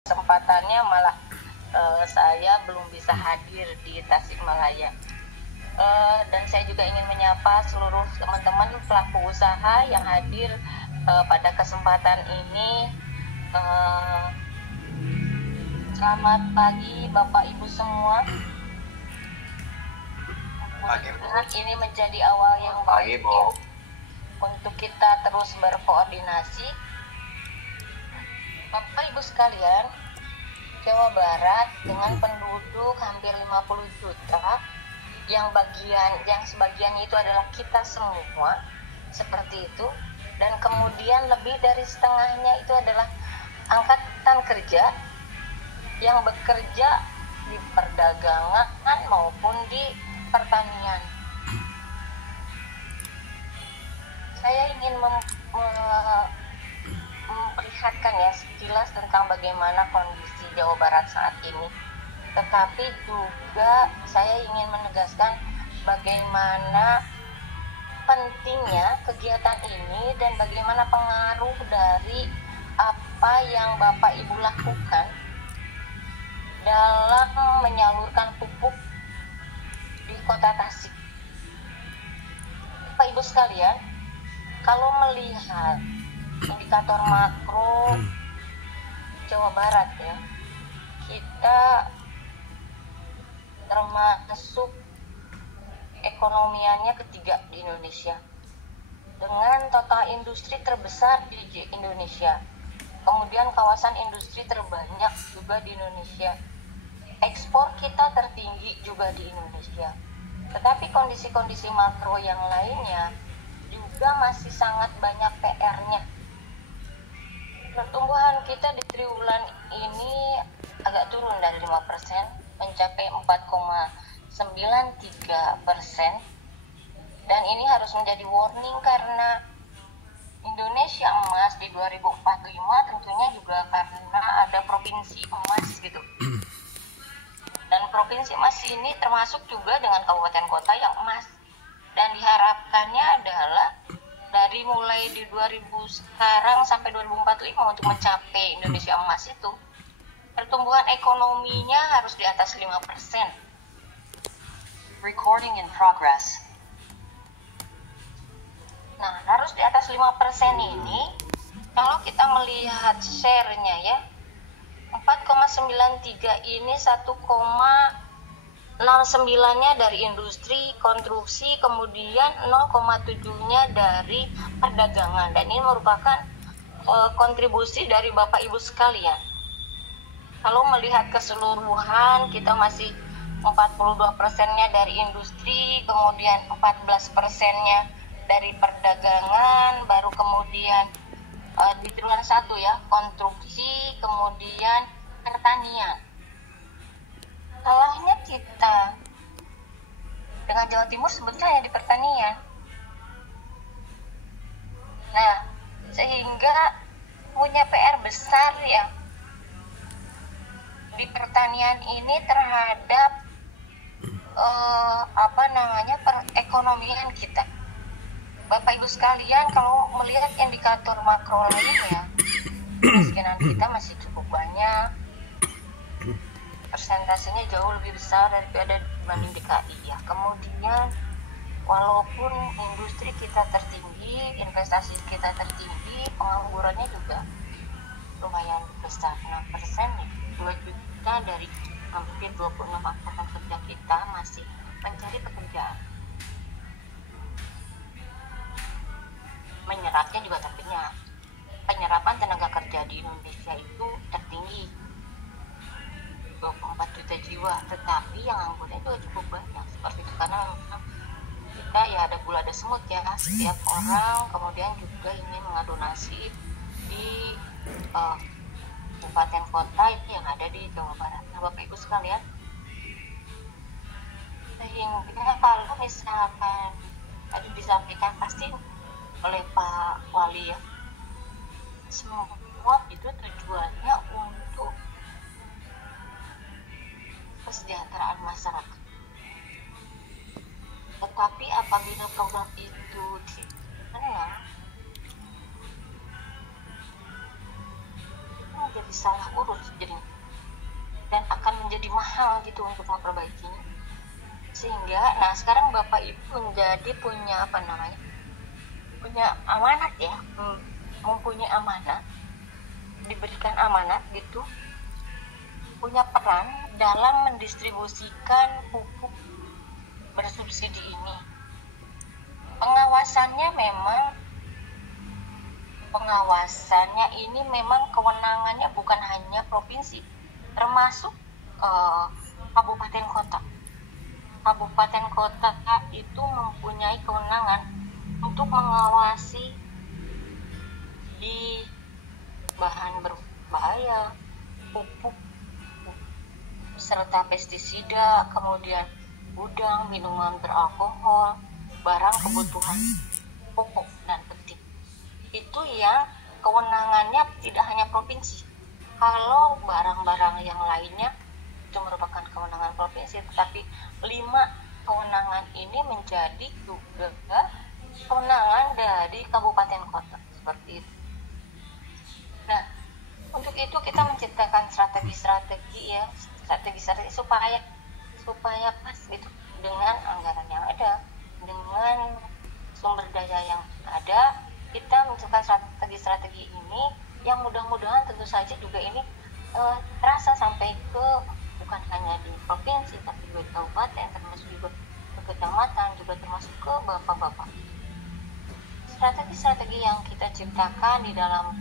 kesempatannya malah saya belum bisa hadir di Tasikmalaya. Dan saya juga ingin menyapa seluruh teman-teman pelaku usaha yang hadir pada kesempatan ini. Selamat pagi Bapak Ibu semua. Ini menjadi awal yang baik untuk kita terus berkoordinasi. Bapak Ibu sekalian, Jawa Barat dengan penduduk hampir 50 juta, yang sebagiannya itu adalah kita semua, seperti itu, dan kemudian lebih dari setengahnya itu adalah angkatan kerja yang bekerja di perdagangan maupun di pertanian. Saya ingin memperlihatkan ya sekilas tentang bagaimana kondisi Jawa Barat saat ini. Tetapi juga saya ingin menegaskan bagaimana pentingnya kegiatan ini dan bagaimana pengaruh dari apa yang Bapak Ibu lakukan dalam menyalurkan pupuk di Kota Tasik. Bapak Ibu sekalian, kalau melihat indikator makro Jawa Barat ya, kita termasuk ekonomiannya ketiga di Indonesia dengan total industri terbesar di Indonesia, kemudian kawasan industri terbanyak juga di Indonesia, ekspor kita tertinggi juga di Indonesia. Tetapi kondisi-kondisi makro yang lainnya juga masih sangat banyak PR-nya. Pertumbuhan kita di triwulan ini agak turun dari 5%, mencapai 4,93%. Dan ini harus menjadi warning karena Indonesia emas di 2045 tentunya juga karena ada provinsi emas gitu. Dan provinsi emas ini termasuk juga dengan kabupaten kota yang emas. Dan diharapkannya adalah dari mulai di 2000 sekarang sampai 2045 untuk mencapai Indonesia emas itu, pertumbuhan ekonominya harus di atas 5%. Recording in progress. Nah, harus di atas 5% ini, kalau kita melihat share-nya ya, 4,93 ini 1,09-nya dari industri, konstruksi, kemudian 0,7-nya dari perdagangan. Dan ini merupakan kontribusi dari Bapak Ibu sekalian. Kalau melihat keseluruhan, kita masih 42%-nya dari industri, kemudian 14%-nya dari perdagangan, baru kemudian di triwulan 1 ya, konstruksi, kemudian pertanian. Kalahnya kita dengan Jawa Timur sebetulnya di pertanian. Nah, sehingga punya PR besar ya di pertanian ini terhadap perekonomian kita. Bapak Ibu sekalian, kalau melihat indikator makro lainnya, kemiskinan kita masih cukup banyak, persentasenya jauh lebih besar daripada dibanding DKI ya. Kemudian walaupun industri kita tertinggi, investasi kita tertinggi, penganggurannya juga lumayan besar, 6%, 2 juta dari hampir 26 angkatan kerja kita masih mencari pekerjaan. Menyerapnya juga terbanyak. Penyerapan tenaga kerja di Indonesia itu tertinggi, 24 juta jiwa, tetapi yang anggotanya juga cukup banyak seperti itu, karena kita ya ada gula ada semut ya, setiap orang kemudian juga ingin mengadu nasib di kabupaten kota itu yang ada di Jawa Barat. Nah, Bapak Ibu sekalian, sehingga kalau misalkan tadi disampaikan pasti oleh Pak Wali ya, semua itu tujuannya untuk kesejahteraan masyarakat. Tetapi apabila program itu menang, jadi salah urut jadinya, dan akan menjadi mahal gitu untuk memperbaikinya. Sehingga nah sekarang Bapak Ibu menjadi punya punya amanat ya, mempunyai amanat, diberikan amanat gitu, punya peran dalam mendistribusikan pupuk bersubsidi ini. Pengawasannya ini memang kewenangannya bukan hanya provinsi, termasuk kabupaten kota. Kabupaten kota itu mempunyai kewenangan untuk mengawasi di bahan berbahaya, pupuk serta pestisida, kemudian gudang, minuman beralkohol, barang kebutuhan pokok dan penting. Itu yang kewenangannya tidak hanya provinsi. Kalau barang-barang yang lainnya itu merupakan kewenangan provinsi, tetapi 5 kewenangan ini menjadi juga kewenangan dari kabupaten kota, seperti itu. Nah, untuk itu kita menciptakan strategi supaya pas gitu dengan anggaran yang ada, dengan sumber daya yang ada. Kita menciptakan strategi ini yang mudah-mudahan tentu saja juga ini terasa sampai ke bukan hanya di provinsi tapi juga di kabupaten, termasuk juga ke kecamatan, juga termasuk ke bapak-bapak. Strategi-strategi yang kita ciptakan di dalam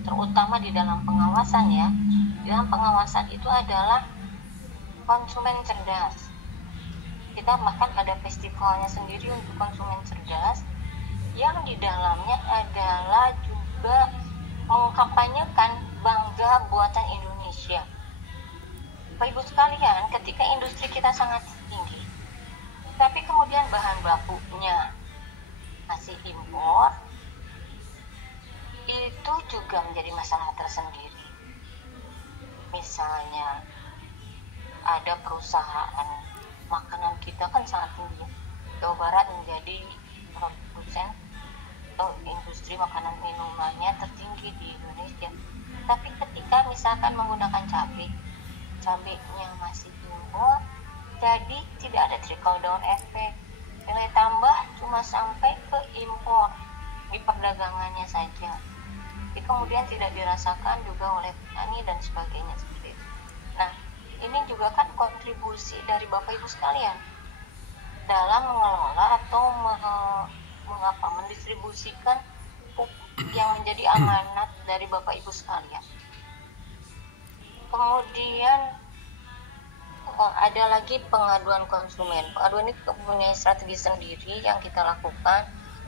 terutama di dalam pengawasan ya. Di dalam pengawasan itu adalah konsumen cerdas. Kita bahkan ada festivalnya sendiri untuk konsumen cerdas, yang di dalamnya adalah juga mengkampanyekan bangga buatan Indonesia. Bapak Ibu sekalian, ketika industri kita sangat tinggi, tapi kemudian bahan bakunya masih impor, itu juga menjadi masalah tersendiri. Misalnya ada perusahaan makanan kita kan sangat tinggi, Jawa Barat menjadi produsen atau industri makanan minumannya tertinggi di Indonesia. Tapi ketika misalkan menggunakan cabenya masih impor, jadi tidak ada trickle down effect, nilai tambah cuma sampai ke impor di perdagangannya saja. Jadi kemudian tidak dirasakan juga oleh petani dan sebagainya seperti itu. Nah, ini juga kan kontribusi dari Bapak Ibu sekalian dalam mengelola atau mendistribusikan pupuk yang menjadi amanat dari Bapak Ibu sekalian. Kemudian ada lagi pengaduan konsumen. Pengaduan ini mempunyai strategi sendiri yang kita lakukan.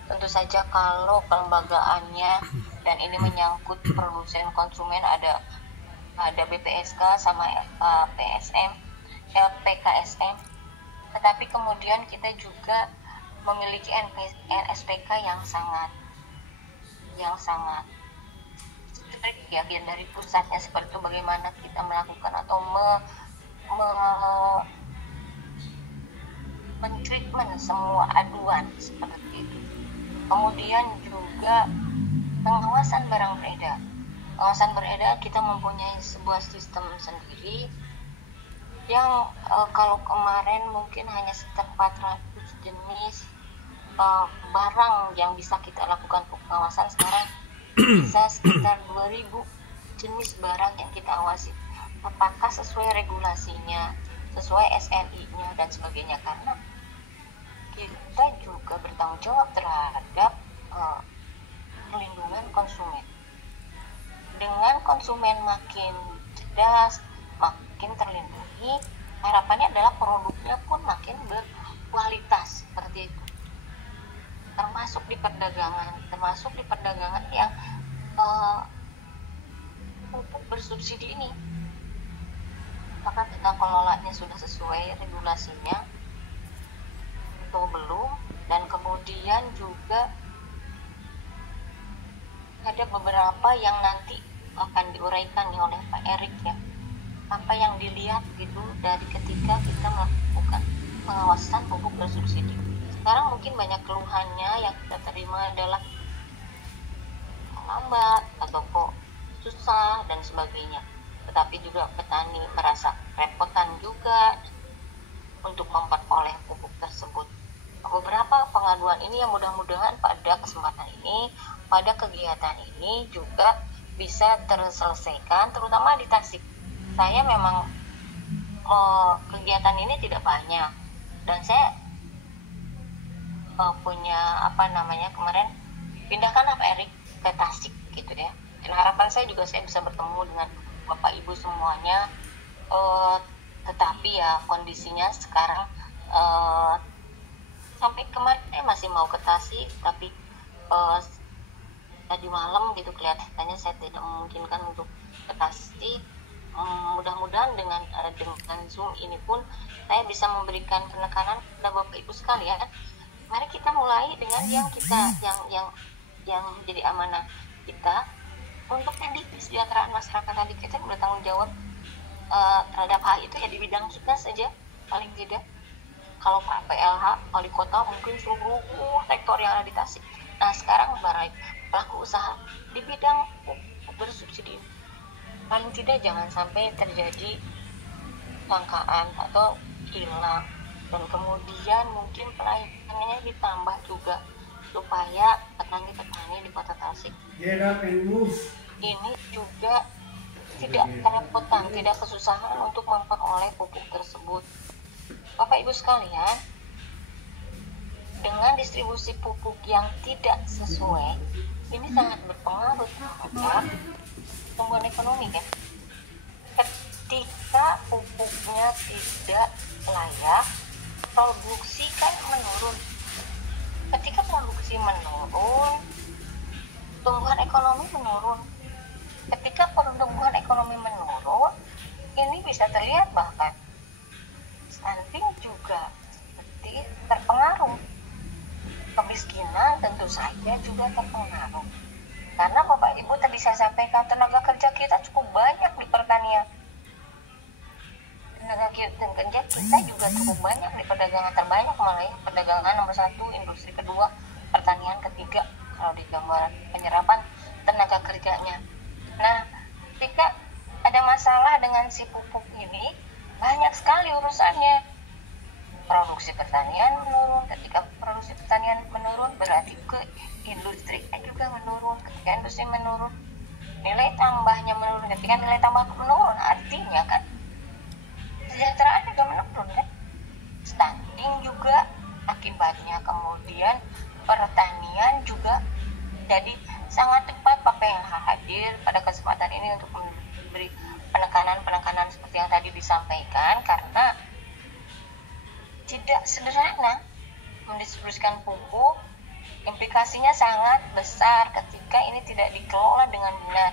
Tentu saja kalau kelembagaannya dan ini menyangkut produsen konsumen ada BPSK sama PKSM. Tetapi kemudian kita juga memiliki NSPK yang sangat strict ya, dari pusatnya, seperti itu bagaimana kita melakukan atau mentreatment semua aduan seperti itu. Kemudian juga pengawasan barang beredar. Pengawasan beredar kita mempunyai sebuah sistem sendiri yang kalau kemarin mungkin hanya sekitar 400 jenis barang yang bisa kita lakukan pengawasan, sekarang bisa sekitar 2000 jenis barang yang kita awasi. Apakah sesuai regulasinya, sesuai SNI-nya dan sebagainya, karena kita juga bertanggung jawab terhadap perlindungan konsumen. Dengan konsumen makin cerdas, makin terlindungi, harapannya adalah produknya pun makin berkualitas seperti itu. Termasuk di perdagangan yang pupuk bersubsidi ini. Apakah tata kelolanya sudah sesuai regulasinya atau belum? Dan kemudian juga ada beberapa yang nanti akan diuraikan nih oleh Pak Erik ya, apa yang dilihat gitu dari ketika kita melakukan pengawasan pupuk bersubsidi. Sekarang mungkin banyak keluhannya yang kita terima adalah lambat atau kok susah dan sebagainya. Tetapi juga petani merasa repotan juga untuk memperoleh pupuk tersebut. Beberapa pengaduan ini yang mudah-mudahan pada kesempatan ini, pada kegiatan ini juga bisa terselesaikan, terutama di Tasik. Saya memang kegiatan ini tidak banyak, dan saya punya kemarin pindahkan Erik ke Tasik gitu ya. Dan harapan saya juga saya bisa bertemu dengan Bapak Ibu semuanya, tetapi ya kondisinya sekarang sampai kemarin masih mau ke Tasik, tapi tadi malam gitu kelihatannya saya tidak memungkinkan untuk ke Tasik. Mudah-mudahan dengan Zoom ini pun saya bisa memberikan penekanan kepada Bapak Ibu sekalian. Mari kita mulai dengan yang jadi amanah kita untuk tadi kesejahteraan masyarakat. Tadi kita udah tanggung jawab terhadap hal itu ya di bidang kita saja paling tidak. Kalau Pak PLH wali kota mungkin seluruh sektor yang ada di Tasik. Nah sekarang pelaku usaha di bidang bersubsidi paling tidak jangan sampai terjadi sangkaan atau hilang, dan kemudian mungkin pelayanannya ditambah juga supaya petani-petani di Kota Tasik ini juga tidak kerepotan, tidak kesusahan untuk memperoleh pupuk tersebut. Bapak Ibu sekalian, dengan distribusi pupuk yang tidak sesuai ini sangat berpengaruh terhadap pertumbuhan ekonomi kan. Ketika pupuknya tidak layak, produksi kan menurun. Ketika produksi menurun, pertumbuhan ekonomi menurun. Ketika pertumbuhan ekonomi menurun, ini bisa terlihat bahkan stunting juga seperti terpengaruh. Kemiskinan tentu saja juga terpengaruh. Karena Bapak Ibu tadi saya sampaikan tenaga kerja kita cukup banyak di pertanian. Tenaga kerja kita juga cukup banyak di perdagangan, terbanyak malah ya. Perdagangan nomor 1, industri kedua, pertanian ketiga kalau di gambaran penyerapan tenaga kerjanya. Nah, ketika ada masalah dengan si pupuk ini, banyak sekali urusannya. Produksi pertanian menurun. Ketika produksi pertanian menurun, berarti ke industri juga menurun. Ketika industri menurun, nilai tambahnya menurun. Ketika nilai tambah menurun, artinya kan kesejahteraan juga menurun kan. Stunting juga akibatnya. Kemudian pertanian juga. Jadi sangat tepat Pak PLH hadir pada kesempatan ini untuk memberi penekanan seperti yang tadi disampaikan, karena tidak sederhana mendistribusikan pupuk. Implikasinya sangat besar ketika ini tidak dikelola dengan benar,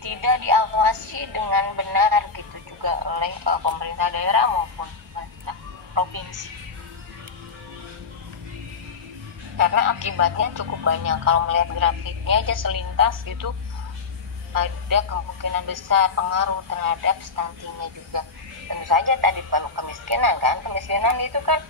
tidak diawasi dengan benar gitu juga oleh pemerintah daerah maupun pemerintah provinsi. Karena akibatnya cukup banyak. Kalau melihat grafiknya aja selintas gitu, ada kemungkinan besar pengaruh terhadap stuntingnya juga. Tentu saja tadi kemiskinan kan. Kemiskinan itu kan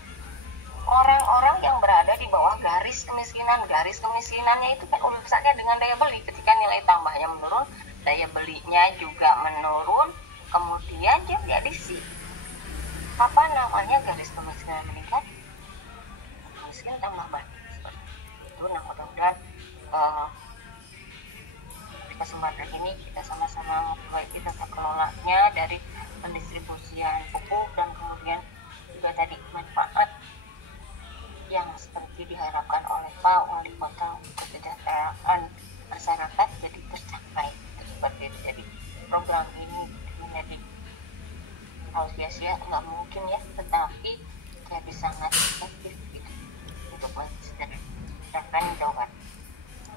orang-orang yang berada di bawah garis kemiskinan. Garis kemiskinannya itu kan urusannya dengan daya beli. Ketika nilai tambahnya menurun, daya belinya juga menurun. Kemudian dia jadi garis kemiskinan meningkat, kemiskinan tambah banyak. Seperti itu. Nah mudah-mudahan di kesempatan ini kita sama-sama memperbaiki tata kelolanya dari pendistribusian pupuk, dan kemudian juga tadi manfaat yang seperti diharapkan oleh Pak Wali Kota untuk kesejahteraan masyarakat jadi tercapai. Seperti itu. Jadi program ini menjadi hal sia-sia nggak mungkin ya, tetapi jadi sangat efektif gitu untuk mensejahterakan Jawa Barat.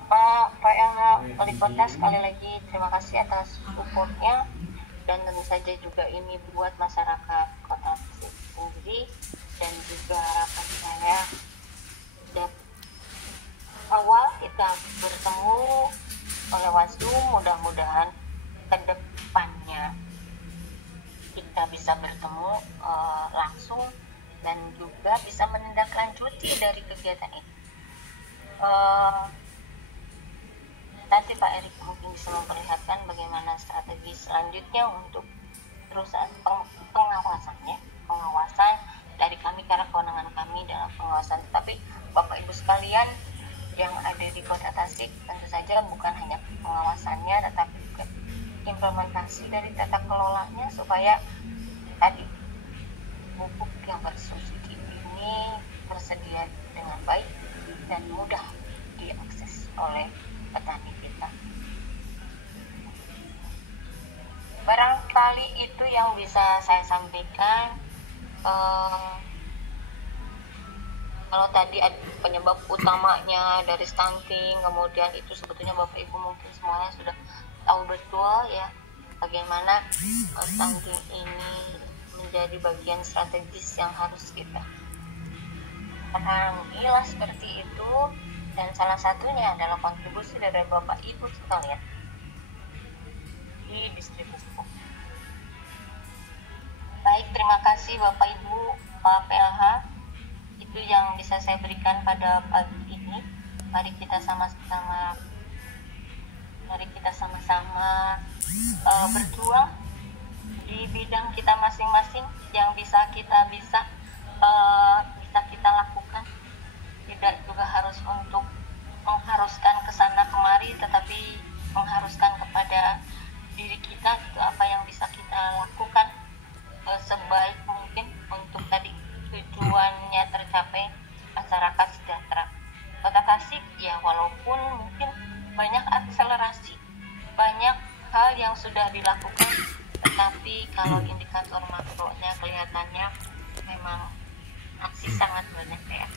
Pak PLH Wali Kota, sekali lagi terima kasih atas supportnya, dan tentu saja juga ini buat masyarakat Kota Tasik sendiri, dan juga harapan saya dari awal kita bertemu lewat Zoom, mudah-mudahan ke depannya kita bisa bertemu langsung dan juga bisa menindaklanjuti dari kegiatan ini. nanti Pak Erik mungkin bisa memperlihatkan bagaimana strategi selanjutnya untuk perusahaan pengawasan dari kami, karena kewenangan kami dalam pengawasan. Tapi Bapak Ibu sekalian yang ada di Kota Tasik, tentu saja bukan hanya pengawasannya tetapi juga implementasi dari tata kelolanya supaya tadi pupuk yang bersubsidi ini tersedia dengan baik dan mudah diakses oleh petani kita. Barangkali itu yang bisa saya sampaikan. Kalau tadi ada penyebab utamanya dari stunting, kemudian itu sebetulnya Bapak Ibu mungkin semuanya sudah tahu betul ya bagaimana stunting ini menjadi bagian strategis yang harus kita pahami lah seperti itu, dan salah satunya adalah kontribusi dari Bapak Ibu sekalian di distribusi pupuk. Baik, terima kasih Bapak Ibu Pak PLH, itu yang bisa saya berikan pada pagi ini. Mari kita sama-sama berjuang di bidang kita masing-masing yang bisa kita lakukan. Tidak juga harus untuk mengharuskan kesana kemari, tetapi mengharuskan kepada diri kita gitu, apa yang bisa kita lakukan sebaik mungkin untuk tadi tujuannya tercapai, masyarakat sejahtera. Kota Tasik ya, walaupun mungkin banyak akselerasi, banyak hal yang sudah dilakukan, tetapi kalau indikator makronya kelihatannya memang masih sangat banyak ya.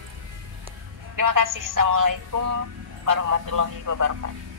Terima kasih. Assalamualaikum warahmatullahi wabarakatuh.